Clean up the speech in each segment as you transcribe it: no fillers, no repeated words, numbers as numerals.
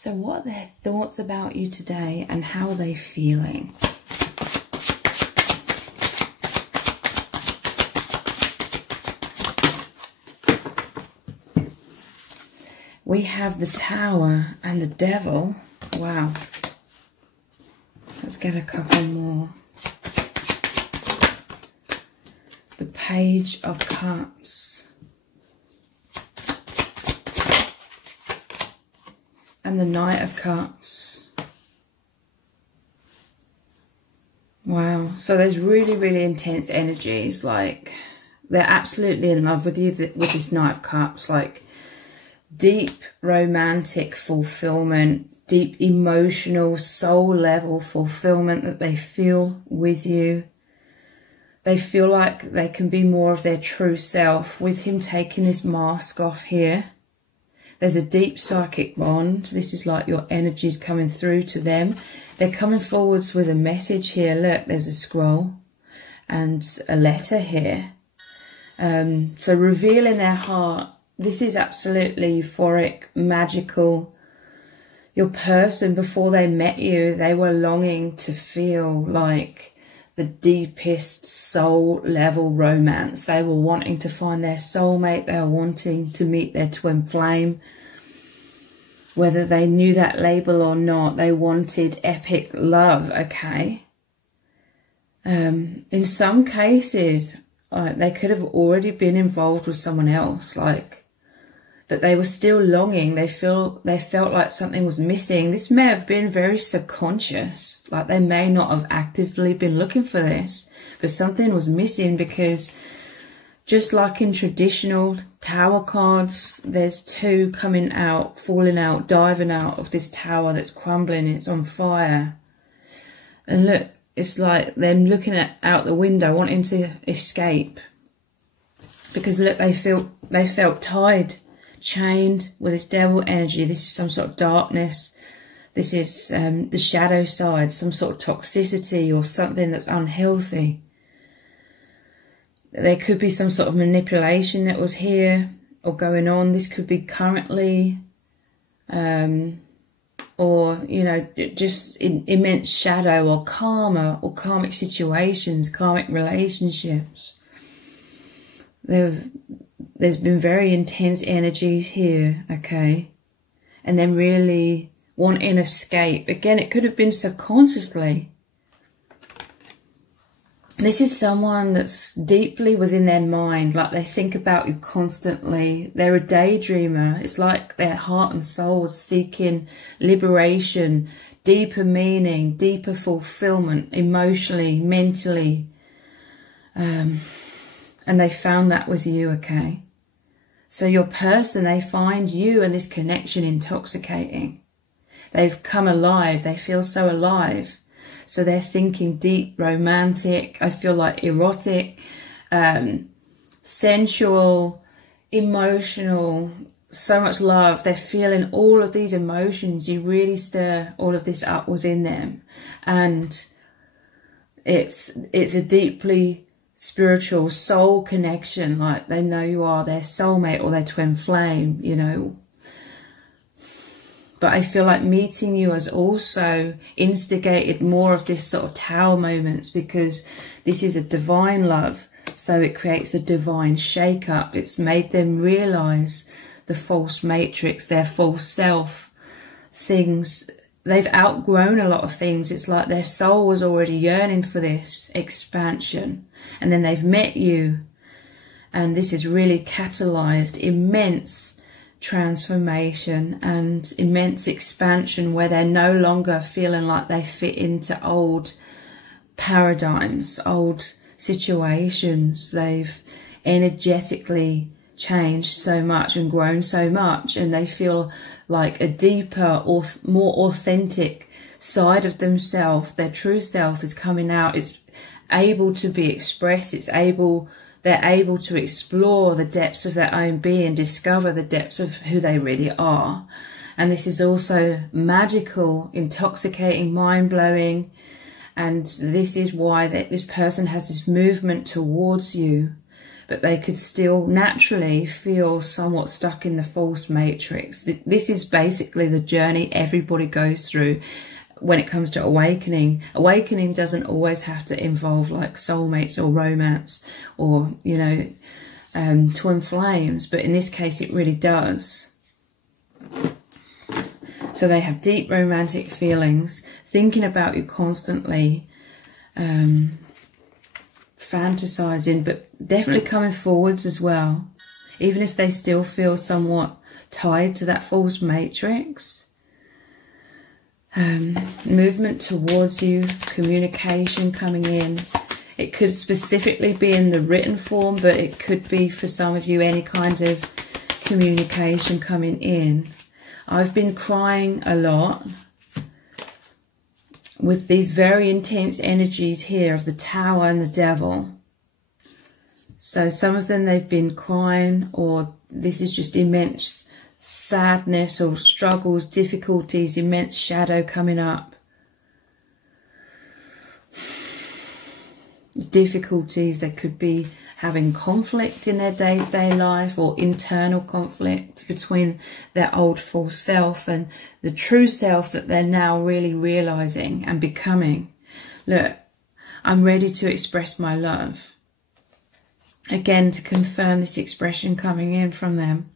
So what are their thoughts about you today and how are they feeling? We have the Tower and the Devil. Wow. Let's get a couple more. The Page of Cups. And the Knight of Cups. Wow. So there's really, really intense energies. Like, they're absolutely in love with you with this Knight of Cups. Like, deep romantic fulfillment, deep emotional soul level fulfillment that they feel with you. They feel like they can be more of their true self with him taking his mask off here. There's a deep psychic bond. This is like your energies coming through to them. They're coming forwards with a message here. Look, there's a scroll and a letter here. So revealing their heart. This is absolutely euphoric, magical. Your person, before they met you, they were longing to feel like the deepest soul level romance. They were wanting to find their soulmate. They were wanting to meet their twin flame. Whether they knew that label or not, they wanted epic love, okay? In some cases, they could have already been involved with someone else, but they were still longing. They felt like something was missing. This may have been very subconscious. Like, they may not have actively been looking for this, but something was missing, because just like in traditional tower cards, there's two coming out, falling out, diving out of this tower that's crumbling. It's on fire. And look, it's like them looking out the window, wanting to escape. Because look, they felt tied, chained with this devil energy. This is some sort of darkness. This is the shadow side, some sort of toxicity or something that's unhealthy. There could be some sort of manipulation that was here or going on. This could be currently, or, you know, just immense shadow or karma or karmic situations, karmic relationships. There's been very intense energies here, okay? And then really wanting escape. Again, it could have been subconsciously. This is someone that's deeply within their mind, like they think about you constantly. They're a daydreamer. It's like their heart and soul is seeking liberation, deeper meaning, deeper fulfillment, emotionally, mentally. And they found that with you, okay? So your person, they find you and this connection intoxicating. They've come alive. They feel so alive. So they're thinking deep, romantic, I feel like erotic, sensual, emotional, so much love. They're feeling all of these emotions. You really stir all of this up within them. And it's a deeply spiritual soul connection, like they know you are their soulmate or their twin flame, you know. But I feel like meeting you has also instigated more of this sort of tower moments, because this is a divine love. So it creates a divine shake-up. It's made them realise the false matrix, their false self, things. They've outgrown a lot of things. It's like their soul was already yearning for this expansion. And then they've met you. And this has really catalysed immense transformation and immense expansion, where they're no longer feeling like they fit into old paradigms, old situations. They've energetically changed so much and grown so much, and they feel like a deeper or more authentic side of themselves, their true self, is coming out. It's able to be expressed. They're able to explore the depths of their own being, discover the depths of who they really are. And this is also magical, intoxicating, mind-blowing. And this is why this person has this movement towards you, but they could still naturally feel somewhat stuck in the false matrix. This is basically the journey everybody goes through when it comes to awakening. Awakening doesn't always have to involve like soulmates or romance or, you know, twin flames, but in this case it really does. So they have deep romantic feelings, thinking about you constantly, fantasizing, but definitely coming forwards as well, even if they still feel somewhat tied to that false matrix. Movement towards you, communication coming in. It could specifically be in the written form, but it could be for some of you any kind of communication coming in. I've been crying a lot with these very intense energies here of the Tower and the Devil. So some of them, they've been crying, or this is just immense sadness or struggles, difficulties, immense shadow coming up. Difficulties, they could be having conflict in their day-to-day life, or internal conflict between their old false self and the true self that they're now really realizing and becoming. Look, I'm ready to express my love. Again, to confirm this expression coming in from them.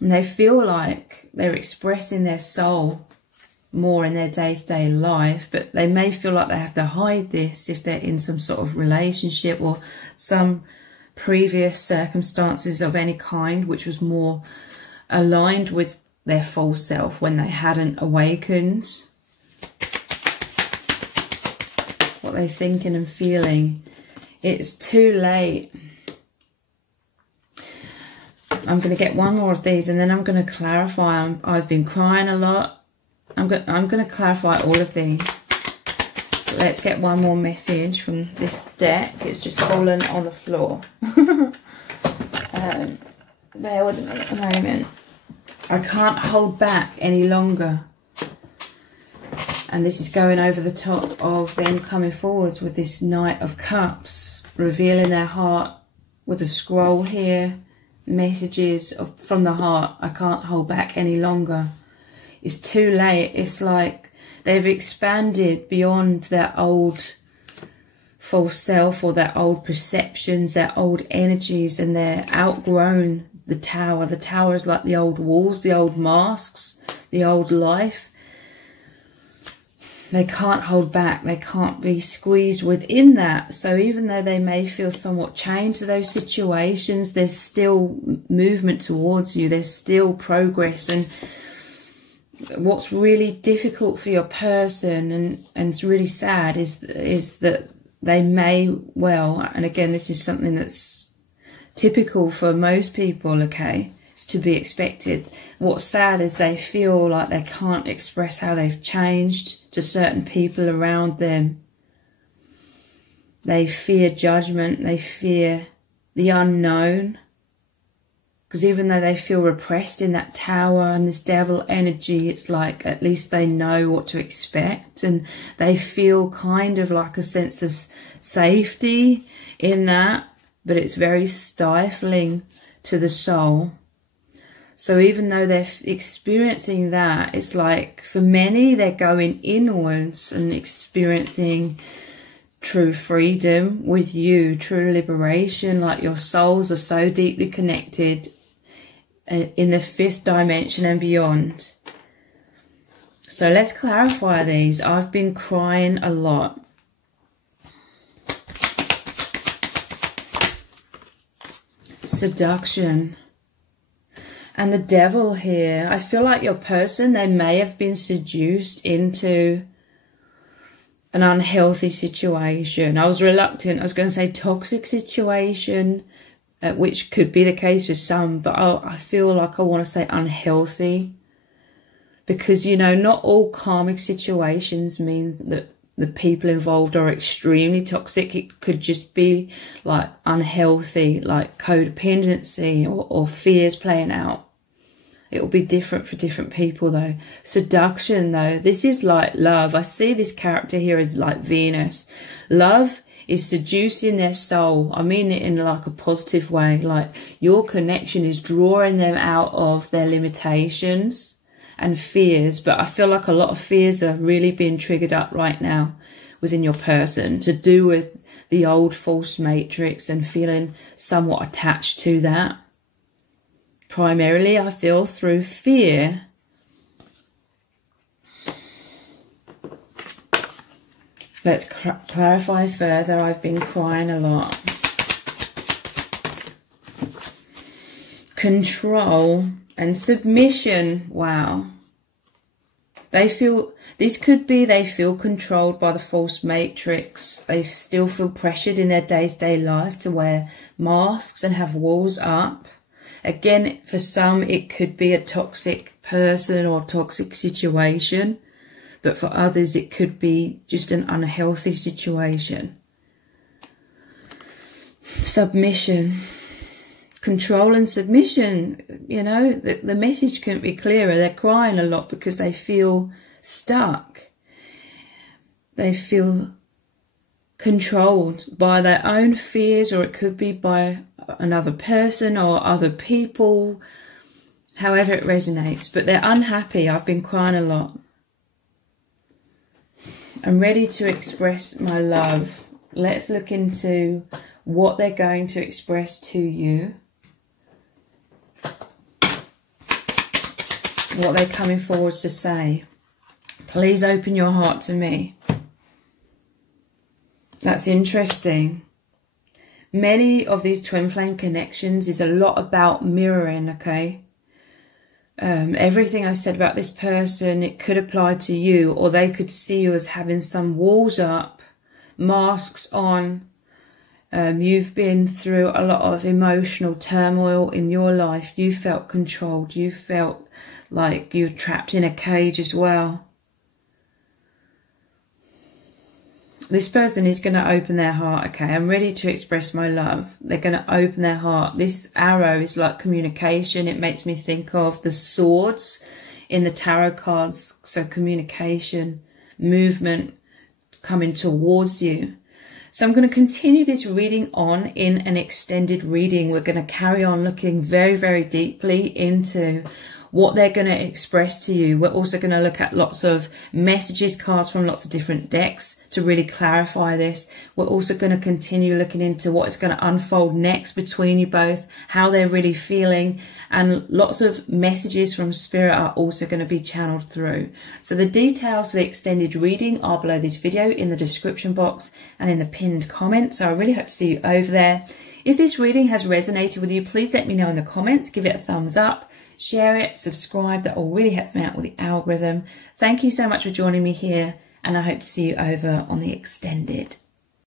And they feel like they're expressing their soul more in their day-to-day life, but they may feel like they have to hide this if they're in some sort of relationship or some previous circumstances of any kind which was more aligned with their false self when they hadn't awakened. What they're thinking and feeling. It's too late. I'm going to get one more of these and then I'm going to clarify. I've been crying a lot. I'm going to clarify all of these. Let's get one more message from this deck. It's just fallen on the floor. Bear with me a moment. I can't hold back any longer. And this is going over the top of them coming forwards with this Knight of Cups, revealing their heart with the scroll here. Messages from the heart. I can't hold back any longer. It's too late. It's like they've expanded beyond their old false self or their old perceptions, their old energies, and they're outgrown the Tower. The Tower is like the old walls, the old masks, the old life. They can't hold back. They can't be squeezed within that. So even though they may feel somewhat chained to those situations, there's still movement towards you. There's still progress. And what's really difficult for your person, and it's really sad, is that they may well, and again, this is something that's typical for most people, okay, it's to be expected. What's sad is they feel like they can't express how they've changed to certain people around them. They fear judgment, they fear the unknown. Because even though they feel repressed in that Tower and this Devil energy, it's like at least they know what to expect. And they feel kind of like a sense of safety in that. But it's very stifling to the soul. So even though they're experiencing that, it's like for many, they're going inwards and experiencing true freedom with you, true liberation. Like your souls are so deeply connected in the 5th dimension and beyond. So let's clarify these. I've been crying a lot. Seduction. And the Devil here. I feel like your person, they may have been seduced into an unhealthy situation. I was reluctant. I was going to say toxic situation, which could be the case with some, but I feel like I want to say unhealthy. Because, you know, not all karmic situations mean that the people involved are extremely toxic. It could just be like unhealthy, like codependency or fears playing out. It will be different for different people though. Seduction though, this is like love. I see this character here as like Venus. Love is seducing their soul. I mean it in like a positive way, like your connection is drawing them out of their limitations and fears. But I feel like a lot of fears are really being triggered up right now within your person, to do with the old false matrix and feeling somewhat attached to that. Primarily, I feel through fear. Let's clarify further. I've been crying a lot. Control and submission. Wow. They feel, this could be they feel controlled by the false matrix. They still feel pressured in their day-to-day life to wear masks and have walls up. Again, for some, it could be a toxic person or toxic situation. But for others, it could be just an unhealthy situation. Submission. Control and submission. You know, the message couldn't be clearer. They're crying a lot because they feel stuck. They feel controlled by their own fears, or it could be by another person or other people. However it resonates. But they're unhappy. I've been crying a lot. I'm ready to express my love. Let's look into what they're going to express to you. What they're coming forwards to say. Please open your heart to me. That's interesting. Many of these twin flame connections is a lot about mirroring, okay? Everything I've said about this person, it could apply to you, or they could see you as having some walls up, masks on. You've been through a lot of emotional turmoil in your life. You felt controlled. You felt like you're trapped in a cage as well. This person is going to open their heart, okay? I'm ready to express my love. They're going to open their heart. This arrow is like communication. It makes me think of the swords in the tarot cards. So communication, movement coming towards you. So I'm going to continue this reading on in an extended reading. We're going to carry on looking very, very deeply into what they're going to express to you. We're also going to look at lots of messages, cards from lots of different decks to really clarify this. We're also going to continue looking into what is going to unfold next between you both, how they're really feeling, and lots of messages from Spirit are also going to be channeled through. So the details for the extended reading are below this video in the description box and in the pinned comment. So I really hope to see you over there. If this reading has resonated with you, please let me know in the comments. Give it a thumbs up. Share it, subscribe, that all really helps me out with the algorithm. Thank you so much for joining me here, and I hope to see you over on the extended.